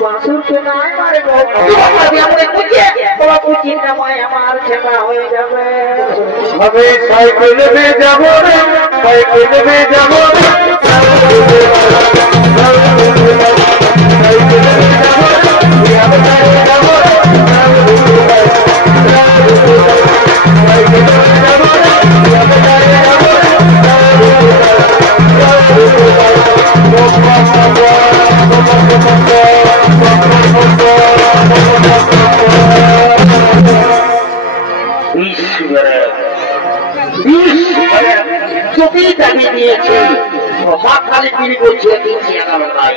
বাসুর কে নাই মারে আমার ছেঁড়া হয়ে যাবে। আমি সাইকেলে যাবো রে, সাইকেলে যাবো চোখেই দাবি দিয়েছে মা খালি তিনি করছে দিচ্ছি এগারো নাই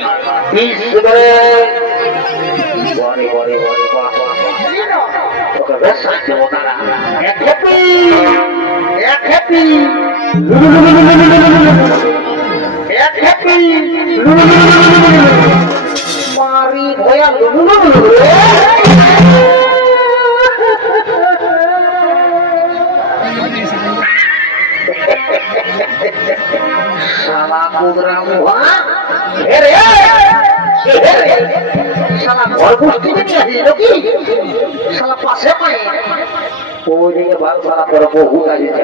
মারি ভয়া শালা প্রোগ্রাম শালা ঘর গোষ্ঠী নিয়ে আসিল কি শালা পাশে পায় ওই দিকে ভালো শালা তোর বহু লাগিয়েছে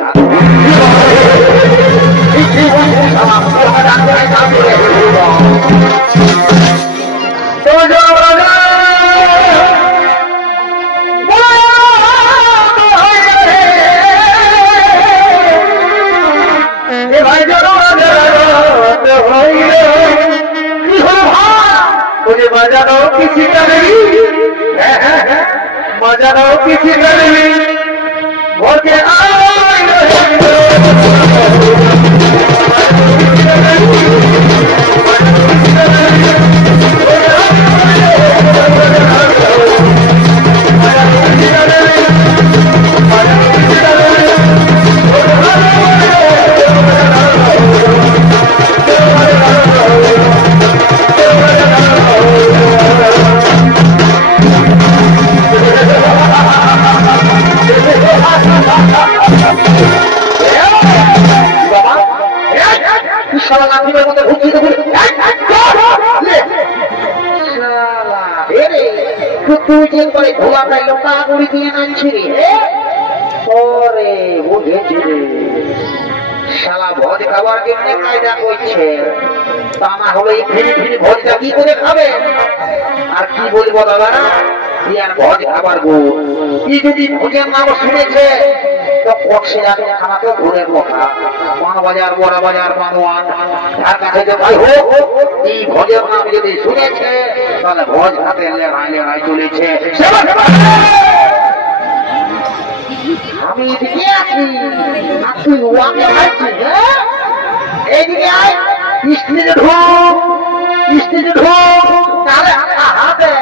मजानो किसी का नहीं, मजानो किसी का नहीं, और के তুই যে করে ধোয়া খাইল তা গুড়ি দিয়ে নামছিলি ওরে বুঝেছি রে শালা ভোজ খাবার জন্য কায়দা করছে তা না হলে এই ফিরি ফিরি ভোজটা কি করে খাবে আর কি বলবো দাদা কি আর ভোজ খাবার গো কি যদি ভোজের নাম শুনেছে তো পক্ষে যাবে খানাতে ঘুরে কথা মানবাজার বড় বাজার মানওয়ান ঢাকা থেকে ভাই হোক এই ভোজের নাম যদি শুনেছে তাহলে ভোজ খাতে লেড়াই চলেছে আমি এদিকে আছি আর তুই ওয়াকে খাচ্ছিস এইদিকে আয় স্টেজে ঢোক তাহলে হাতে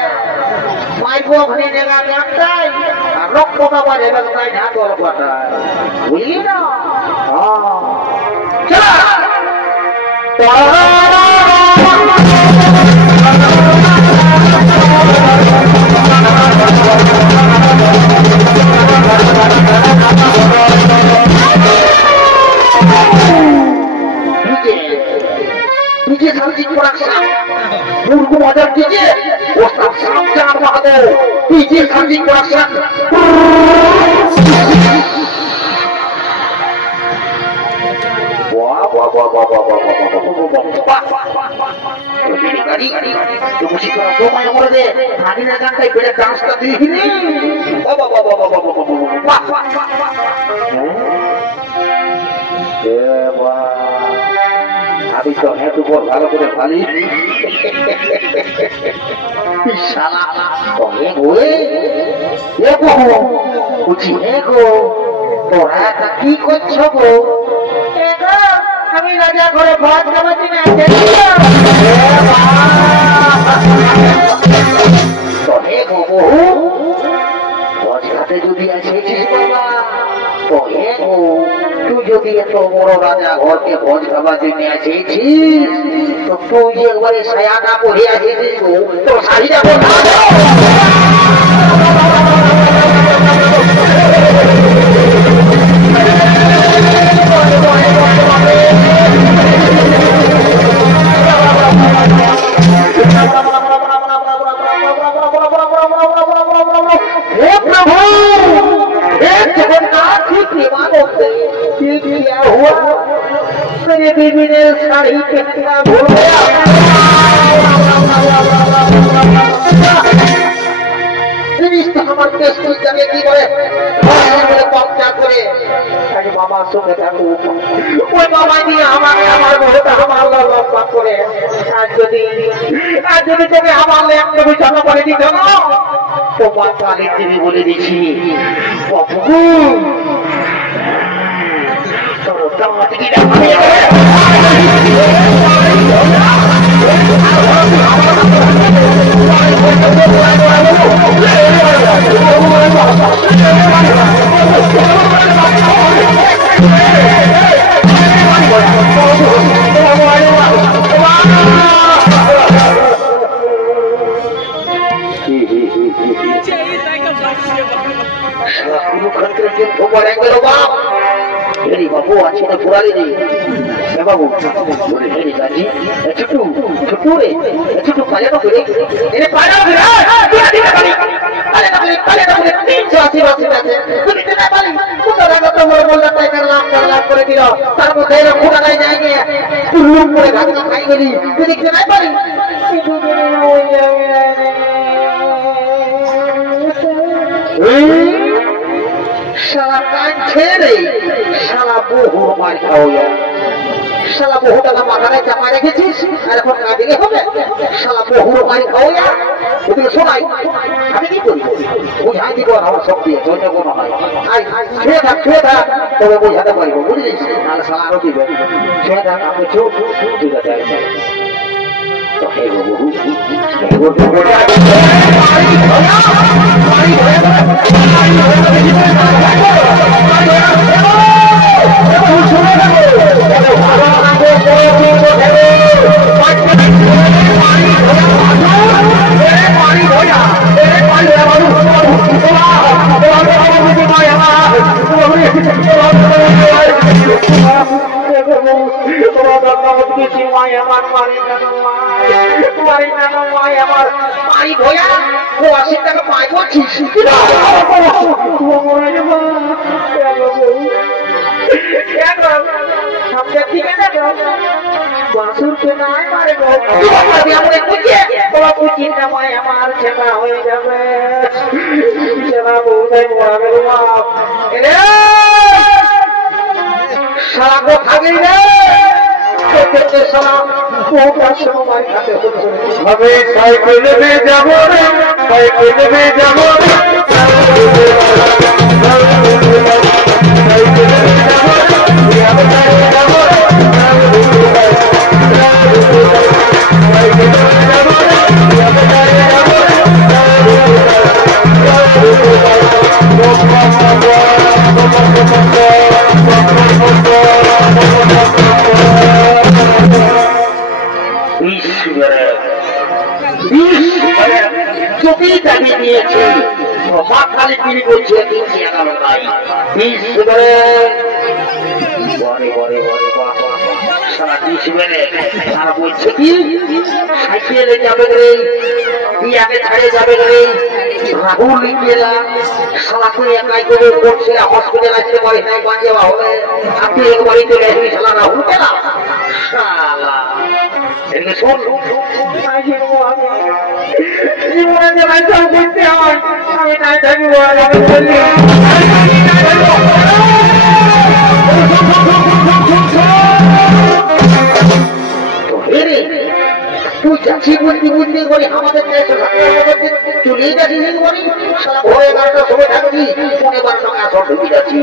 মাইকো ওখানে নেগা একটাই আর রক্তটা বাজে বেলায় ঝাঁতর পাঠায় বুঝলি না DJ Sanjit Production Burgu Madar DJ Ustaz Samjar Mahathir DJ Sanjit Production wah itu musik apa yang mau deh hari ini kan kayak beda dance tadi ini habis itu itu buat kalau udah balik salah oh gue ya gue uji ego তোরা কি করছো গো আমি রাজা ঘরে ভাত খাওয়াচ্ছি না তবে গো বহু ভোজ খাতে যদি আসেছিস বাবা তো হে গো তুই যদি এত বড় রাজা ঘরকে ভোজ খাবার জন্য এসেছিস তো তুই যে একবারে ছায়াটা পরে আছিস তো শাড়িটা मेरे बीवी ने साड़ी कितना भूल गया আমার টেস্টি যাবে কি করে পঞ্চা করে মামার সঙ্গে থাকবো ওই মামা দিয়ে আমাকে আমার বউটা আমার লম্বা করে আর যদি তোকে আমার একটু জন্ম করে দিত না তোমার কালের দেবী বলে দিচ্ছি বাবু बाबू अच्छी तो पूरा ले नहीं बाबू बोले मेरी गाजी छुट्टू छुट्टू रे छुट्टू पाले तो फिरे इन्हें पाले तो फिरे पाले तो फिरे 380 पैसे तू कितने पाली तू तो रंग तो बोल रहा है कर लाख करे दिलो तार को देर पूरा नहीं जाएंगे कुल्लू पूरे घर का खाई गली तू कितने पाली শালা কান ছেড়ে শালা বহু মার খাও শালা বহু টাকা মাথায় চাপা রেখেছিস আর এখন কাঁদিলে হবে শালা বহু মার খাও ওদিকে শোনাই আমি কি করি বুঝাই দিব আমার সব দিয়ে জন্য কোনো হয় ছুঁয়ে থাক তবে বোঝাতে পারবো বুঝলিস নাহলে শালা আরো দিবে ছুঁয়ে থাক আমি চোখ ঠিক আছে তো হে বহু বাসুর কে নাই মারে গো আমরা কুচিয়ে তোরা কুচি না মাই আমার ছেকা হয়ে যাবে ছেকা বউটাই মরাবে মা এরে সারা গো থাকলি রে তোকে সারা বউটার সময় খাতে হচ্ছে আমি সাইকেলে বে যাব রে সাইকেলে যাব রে চোখেই দাবি দিয়েছে মা খালি তিনি বলছে দিচ্ছি এগারো তাই সারা দিবে সারা বলছে কি সাইকেলে যাবে রে আগে ছাড়ে যাবে রে রাহুল লিখেলা সারা তুই একাই করে করছে হসপিটাল আসতে পারে নাই বাঁধে হবে আপনি একবারই চলে আসবি সালা রাহুল কেনা সালা শোন জীবনে যাই সব করতে হয় আমি নাই থাকবো তুই যাচ্ছি বুঝতে বুঝতে করে আমাদের চলেই যাচ্ছিস সারা ভোর 11টার সময় থাকবি 12:30 টাকা সব ঢুকে যাচ্ছি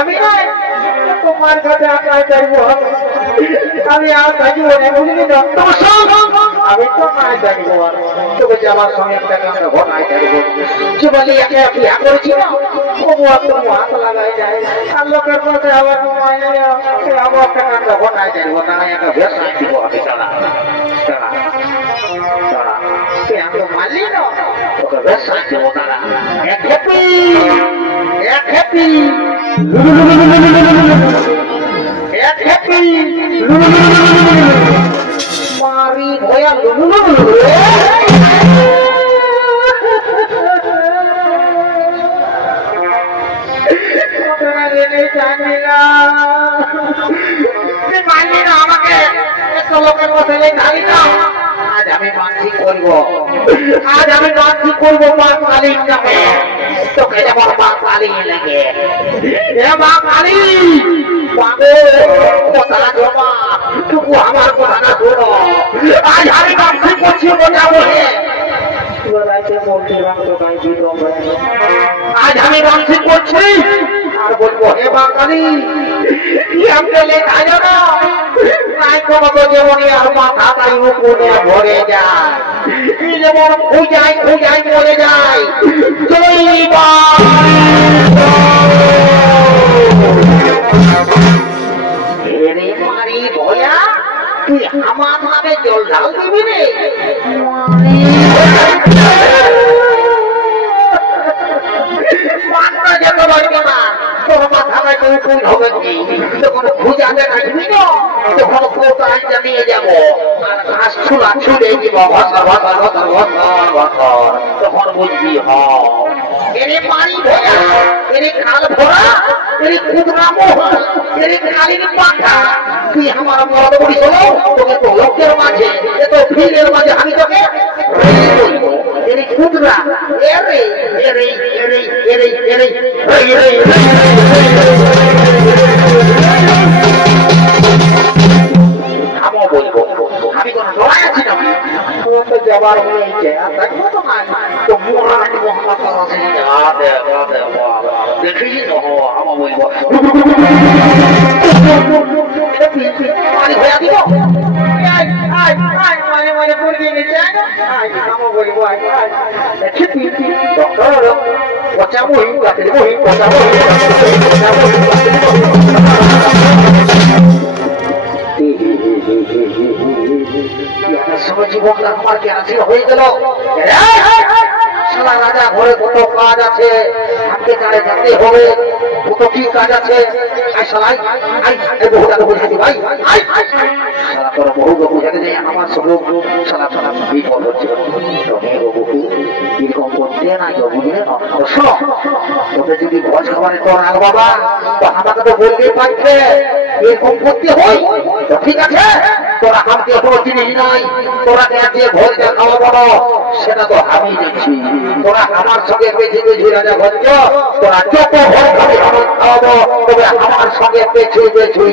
আমি তোমার কাছে আঁকায় চাইবো আমি আর থাকবো না বুঝলি না আমি তো নাই দেখবো আর তো বলছি আমার সঙ্গে একটা কামটা ঘটাই দেখবো যে বলি একে বিয়া করেছি না ও তো হাত লাগাই যায় আর লোকের মধ্যে আবার আমার একটা কামটা ঘটাই দেখবো তারা একটা ব্যবসা দিব আমি তারা তারা তারা আমি তো মানলি না ওকে ব্যবসা দিব তারা এক হ্যাপি এক হ্যাপি এক হ্যাপি মারি ভয়া মানলি না আমাকে এত লোকের মধ্যে ঢালি না আজ আমি মানসিক করবো আজ আমি মানসিক করবো মা কালীর নামে তোকে যেমন মা কালী লাগে এ মা কালী বাবু কথা জমা টুকু আমার কথা না শোনো আজ আমি মানসিক করছি মজা বলে আজ আমি মানসিক করছি আর বলবো হে মা কালী ভরে যায় যেমন খুঁজাই খুঁজাই মরে যায় মারি ভয়া তুই আমার নামে জল ঢাল দিবি রে যেত লাগবে না তোর মাথায় তুই তুই হবে যখন খুঁজাতে রাখবি না তখন কোথায় নিয়ে যাবো ঘাস ছুলা ছুড়ে দিব ঘসর ঘসর ঘসর ঘসর ঘসর তখন বুঝবি এরে মারি ভরা এরে খাল ভরা এরে কুদরা মোহন এরে খালির পাখা তুই আমার মরদ বলি শোনো তোকে তো লোকের মাঝে এত ভিড়ের মাঝে আমি তোকে এরে কুদরা এরে এরে এরে এরে এরে এরে আমি কোন লড়াই আছি না তো যাবার হয়েছে দেখবো তো না তো মোহাম্মদ দেখিস আমার বলবো জীবনটা আমার কেরাসিন হয়ে গেল সারা রাজা ঘরে কত কাজ আছে হাতে কারে যেতে হবে কত কি কাজ আছে বহুটাকে বোঝাতে ভাই সারা তোর বহুকে বোঝাতে যাই আমার সঙ্গে সারা সারা বিপদ হচ্ছে এরকম করতে না কেউ বুঝলে শোনো তোকে যদি ভোজ খাবারে তোর আগ বাবা তো আমাকে তো বলতেই পারছে এরকম করতে হয় তো ঠিক আছে তোরা আমাকে কোনো জিনিস নাই তোরা যে ভোজটা খাওয়াবো না সেটা তো আমি দিচ্ছি তোরা আমার সঙ্গে পেছে পেছে রাজা ভোজ তোরা যত ভোজ খাবে খাওয়াবো তবে আমার সঙ্গে পেছে পেছুই